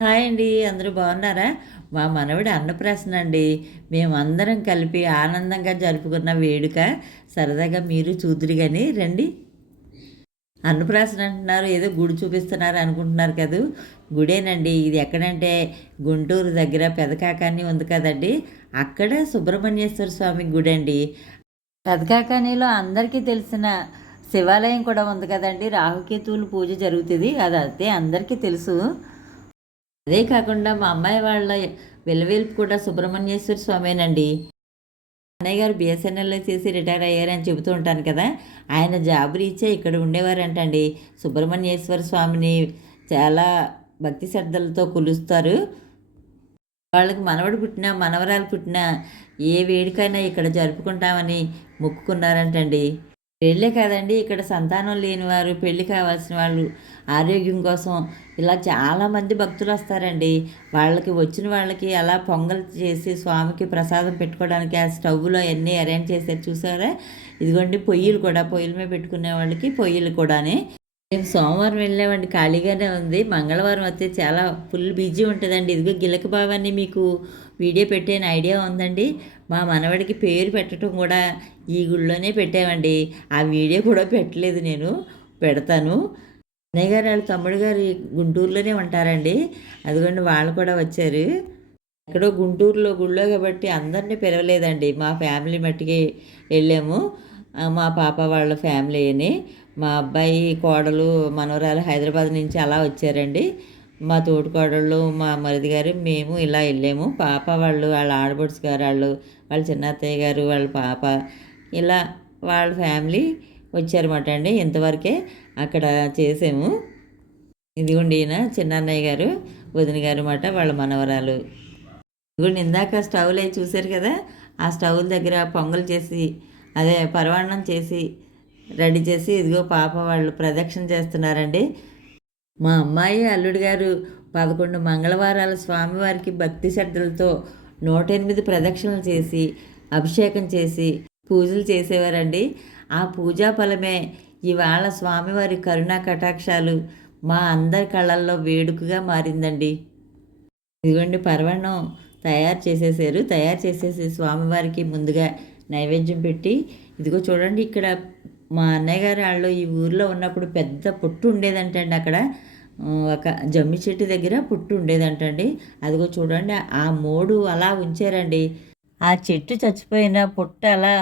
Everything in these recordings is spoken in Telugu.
హాయ్ అండి అందరూ బాగున్నారా? మా మనవడి అన్నప్రాసన అండి మేమందరం కలిపి ఆనందంగా జరుపుకున్న వేడుక. సరదాగా మీరు చూదురు కానీ రండి. అన్నప్రాసన అంటున్నారు ఏదో గుడి చూపిస్తున్నారు అనుకుంటున్నారు కదా. గుడేనండి ఇది ఎక్కడంటే గుంటూరు దగ్గర పెదకాకాని ఉంది కదండి. అక్కడ సుబ్రహ్మణ్యేశ్వర స్వామి గుడి అండి పెదకాకానిలో అందరికీ తెలిసిన శివాలయం కూడా ఉంది కదండి. రాహుకేతువులు పూజ జరుగుతుంది. అది అదే అందరికీ తెలుసు. అదే కాకుండా మా అమ్మాయి వాళ్ళ వెలవేల్పు కూడా సుబ్రహ్మణ్యేశ్వర స్వామేనండి. అన్నయ్య గారు బిఎస్ఎన్ఎల్లో చేసి రిటైర్ అయ్యారని చెబుతూ ఉంటాను కదా. ఆయన జాబ్ రీచే ఇక్కడ ఉండేవారంటండి. సుబ్రహ్మణ్యేశ్వర స్వామిని చాలా భక్తి శ్రద్ధలతో కొలుస్తారు. వాళ్ళకి మనవడు పుట్టినా మనవరాలు పుట్టినా ఏ వేడుకైనా ఇక్కడ జరుపుకుంటామని మొక్కుకున్నారంటండి. పెళ్ళే కదండి. ఇక్కడ సంతానం లేని వారు పెళ్ళి కావాల్సిన వాళ్ళు ఆరోగ్యం కోసం ఇలా చాలామంది భక్తులు వస్తారండి. వాళ్ళకి వచ్చిన వాళ్ళకి అలా పొంగల్ చేసి స్వామికి ప్రసాదం పెట్టుకోవడానికి ఆ స్టవ్లో అన్నీ అరేంజ్ చేశారు. చూసారా? ఇదిగోండి పొయ్యిలు కూడా పొయ్యిల మీద పెట్టుకునే వాళ్ళకి పొయ్యిలు కూడానే. మేము సోమవారం వెళ్ళామండి. ఖాళీగానే ఉంది. మంగళవారం వస్తే చాలా ఫుల్ బిజీ ఉంటుందండి. ఇదిగో గిలక భావాన్ని మీకు వీడియో పెట్టే ఐడియా ఉందండి. మా మనవడికి పేరు పెట్టడం కూడా ఈ గుళ్ళోనే పెట్టామండి. ఆ వీడియో కూడా పెట్టలేదు నేను. పెడతాను. అన్నయ్య గారు వాళ్ళ తమ్ముడు గారు గుంటూరులోనే ఉంటారండి. అదిగోండి వాళ్ళు కూడా వచ్చారు. ఎక్కడో గుంటూరులో గుళ్ళో కాబట్టి అందరినీ పిలవలేదండి. మా ఫ్యామిలీ మట్టికి వెళ్ళాము. మా పాప వాళ్ళ ఫ్యామిలీ అని. మా అబ్బాయి కోడలు మనవరాలు హైదరాబాద్ నుంచి అలా వచ్చారండి. మా తోటికోడళ్ళు మా మరిది గారు మేము ఇలా వెళ్ళాము. పాప వాళ్ళు వాళ్ళ ఆడబడుచు గారు వాళ్ళు వాళ్ళ చిన్న అత్తయ్య గారు వాళ్ళ పాప ఇలా వాళ్ళ ఫ్యామిలీ వచ్చారన్నమాట అండి. ఇంతవరకే అక్కడ చేసాము. ఇదిగోండి ఈయన చిన్నన్నయ్య గారు వదిన గారు అన్నమాట వాళ్ళ మనవరాలు. ఇదిగోండి ఇందాక స్టవ్లు అవి చూశారు కదా ఆ స్టవ్ దగ్గర పొంగల్ చేసి అదే పరవాణం చేసి రెడీ చేసి ఇదిగో పాప వాళ్ళు ప్రదక్షిణ చేస్తున్నారండి. మా అమ్మాయి అల్లుడు గారు పదకొండు మంగళవారాల స్వామివారికి భక్తి శ్రద్ధలతో నూట ఎనిమిది ప్రదక్షిణలు చేసి అభిషేకం చేసి పూజలు చేసేవారండి. ఆ పూజా ఫలమే ఇవాళ స్వామివారి కరుణా కటాక్షాలు మా అందరి కళ్ళల్లో వేడుకగా మారిందండి. ఇదిగోండి పర్వణం తయారు చేసేసారు. తయారు చేసేసి స్వామివారికి ముందుగా నైవేద్యం పెట్టి ఇదిగో చూడండి ఇక్కడ మా అన్నయ్య గారు వాళ్ళు ఈ ఊర్లో ఉన్నప్పుడు పెద్ద పుట్టు ఉండేదంటండి అక్కడ. ఒక జమ్మి చెట్టు దగ్గర పుట్టు ఉండేదంటండి. అదిగో చూడండి ఆ మోడు అలా ఉంచారండి. ఆ చెట్టు చచ్చిపోయిన పుట్ట అలా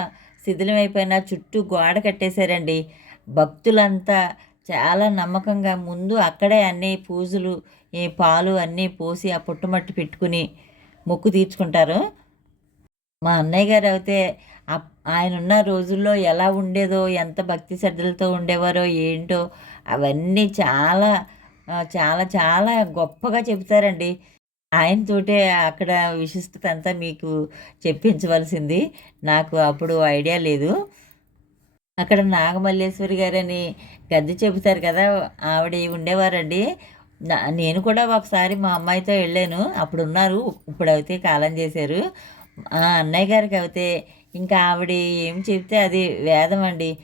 శిథిలమైపోయిన చుట్టూ గోడ కట్టేశారండి. భక్తులంతా చాలా నమ్మకంగా ముందు అక్కడే అన్ని పూజలు ఈ పాలు అన్నీ పోసి ఆ పుట్టుమట్టు పెట్టుకుని మొక్కు తీర్చుకుంటారు. మా అన్నయ్య గారు అయితే ఆయన ఉన్న రోజుల్లో ఎలా ఉండేదో ఎంత భక్తి శ్రద్ధలతో ఉండేవారో ఏంటో అవన్నీ చాలా చాలా చాలా గొప్పగా చెప్తారండి ఆయనతోటే అక్కడ విశిష్టత అంతా మీకు చెప్పించవలసింది. నాకు అప్పుడు ఐడియా లేదు. అక్కడ నాగమల్లేశ్వరి గారని గద్దె చెబుతారు కదా ఆవిడ ఉండేవారండి. నా- నేను కూడా ఒకసారి మా అమ్మాయితో వెళ్ళాను. అప్పుడు ఉన్నారు ఇప్పుడైతే కాలం చేశారు. ఆ అన్నయ్య గారికి అయితే ఇంకా ఆవిడ ఏం చెప్తే అది వేదం అండి.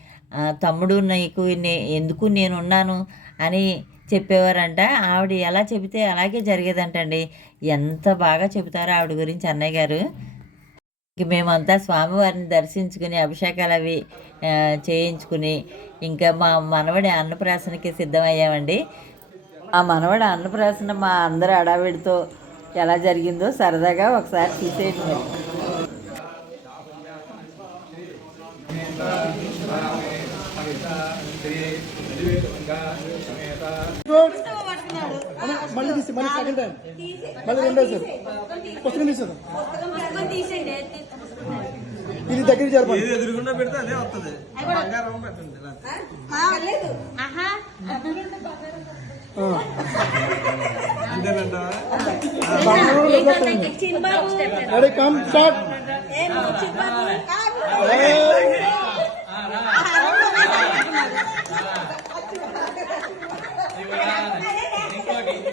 తమ్ముడు నీకు నే- ఎందుకు నేను ఉన్నాను అని చెప్పేవారంట. ఆవిడ ఎలా చెబితే అలాగే జరిగేదంటండి. ఎంత బాగా చెబుతారో ఆవిడ గురించి అన్నయ్య గారు. ఇంక మేమంతా స్వామివారిని దర్శించుకుని అభిషేకాలు అవి చేయించుకుని ఇంకా మా మనవడి అన్నప్రాసనకి సిద్ధమయ్యామండి. ఆ మనవడి అన్నప్రాసన మా అందరి అడావిడితో ఎలా జరిగిందో సరదాగా ఒకసారి చూసేయండి మరి మళ్ళీ తీసి మళ్ళీ సెకండ్ టైం మళ్ళీ పుస్తకం ఇది దగ్గర జరపండి ఎదురుగుండా పెడితే అదే వస్తుంది బంగారం పెట్టండి ఇలా. కమ్ స్టార్ట్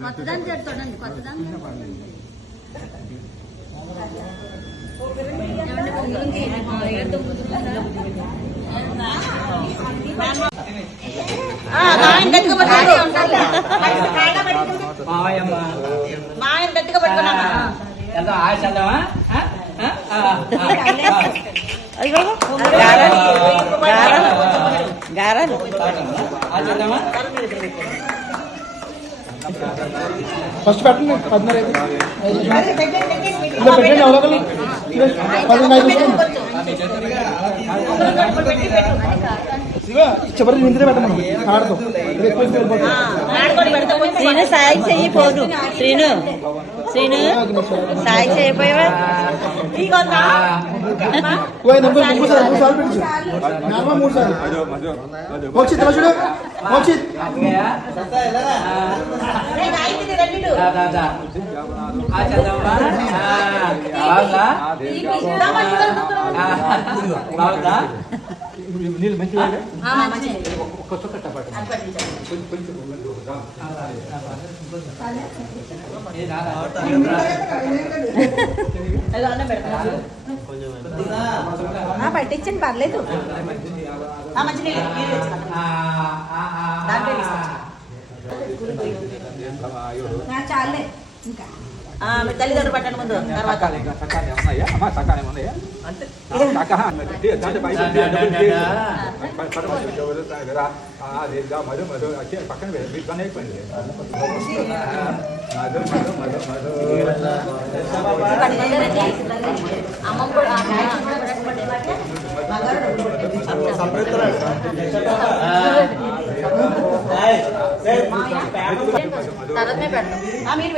కొత్తదాన్ని చెడుతాడండి కొత్తదాన్ని మా ఆయన పట్టుకున్నామా ఎంత ఆశ గారాలు ఫస్ట్ పెట్టండి పద్నాలుగు ఐదు. ఇలా పెట్టండి అవలకలు చివరి ఇంటినే పెట్టండి ఆడతాం. శ్రీను సాయి చెయ్యి పోను శ్రీను శ్రీను సాయి చేయపోయావా మూడు సార్లు మూడు సార్లు. నార్మల్ సార్లు మోక్షిత్ చూడు. మోక్షిత్. బాగుందా? పట్టించండి పర్లేదు. చాలే ఇంకా. మీ తల్లిదండ్రులు పట్టండి ముందు తర్వాత. తర్వాత పెడతాం. ఆ, మీరు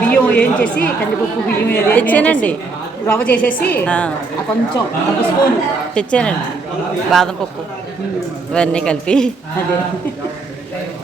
బియ్యం ఏం చేసి కందిపప్పు బియ్యం తెచ్చానండి. రవ్వ చేసేసి కొంచెం ఒక స్పూన్. తెచ్చానండి. బాదం పప్పు. ఇవన్నీ కలిపి. అదే.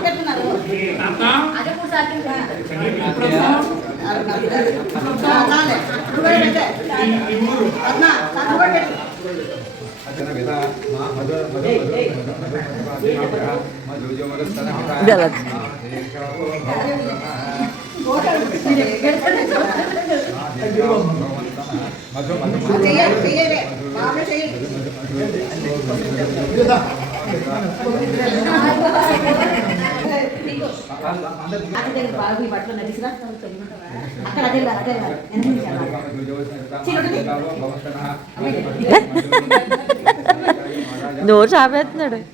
చేస్తున్నాడు అదే కూడా సాధ్యం ఆ, చాలే. ఇప్పుడు కూడా పెట్టే. రత్న, రత్న కూడా పెట్టు. ఇది అలా చెయ్యాలి, చెయ్యాలి. బాగా చెయ్యాలి. ఇదా అక్కడ దగ్గర బాగా ఈ బట్టలు నడిచిరా అక్కడ అదే వెళ్ళాలి, అదే వెళ్ళాలి. ఎంత నుంచి వెళ్ళాలి? నోరు చాపేస్తున్నాడు అది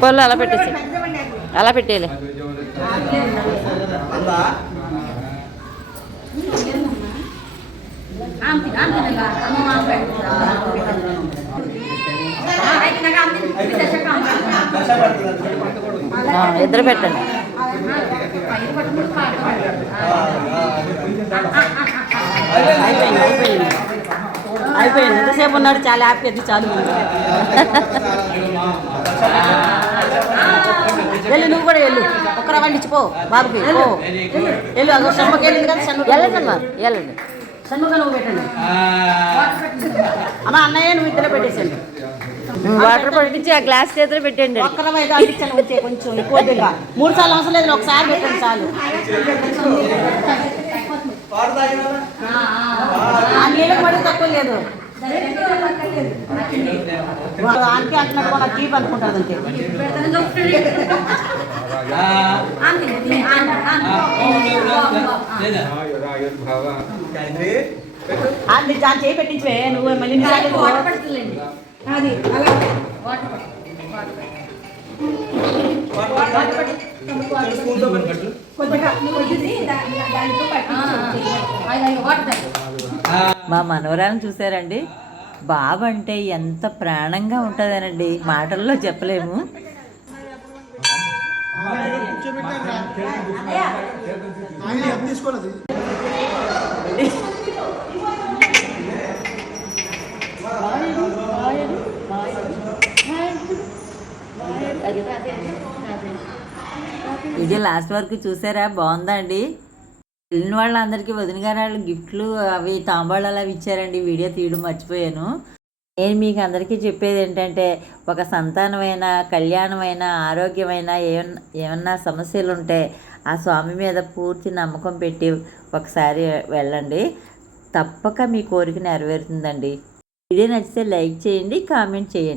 స్టీల్ అలా పెట్టేసి. అలా పెట్టేయాలి. ఇద్దరు పెట్టండి. అయిపోయింది. ఎంతసేపు ఉన్నాడు? చాలా హ్యాపీ అది చాలు. వెళ్ళు నువ్వు కూడా వెళ్ళు. ఒక్క రవ్వ ఇచ్చిపో బాబుకి. పో. వెళ్ళు అదో షణ్ముఖ వెళ్ళింది కదా షణ్ముఖ. వెళ్ళండి అమ్మా వెళ్ళండి. షణ్ముఖ నువ్వు పెట్టండి. అమ్మ అన్నయ్య నువ్వు ఇద్దరు పెట్టేసండి వాటర్ పట్టించి ఆ గ్లాస్ చేతిలో పెట్టండి అందించాను ఉంటే కొంచెం ఎక్కువ. మూడు సార్లు అవసరం లేదు ఒకసారి పెట్టండి చాలు. నీళ్ళకి తక్కువ లేదు. ఆంటీ అంటున్నాడు అనుకుంటారు అంతే. దాని చేయి పెట్టించే నువ్వు మళ్ళీ అది అలా వాటర్. మా మనవరాలను చూసారండి బాబు అంటే ఎంత ప్రాణంగా ఉంటుందనండి మాటల్లో చెప్పలేము తీసుకోలేదు ఇది లాస్ట్ వరకు చూసారా? బాగుందా అండి? వెళ్ళిన వాళ్ళందరికీ వదిన గారు వాళ్ళు గిఫ్ట్లు అవి తాంబాళాలు అవి ఇచ్చారండి. వీడియో తీయడం మర్చిపోయాను. నేను మీకు అందరికీ చెప్పేది ఏంటంటే ఒక సంతానమైన కళ్యాణమైన ఆరోగ్యమైన ఏమన్నా ఏమన్నా సమస్యలు ఉంటే ఆ స్వామి మీద పూర్తి నమ్మకం పెట్టి ఒకసారి వెళ్ళండి. తప్పక మీ కోరిక నెరవేరుతుందండి. వీడియో నచ్చితే లైక్ చేయండి కామెంట్ చేయండి.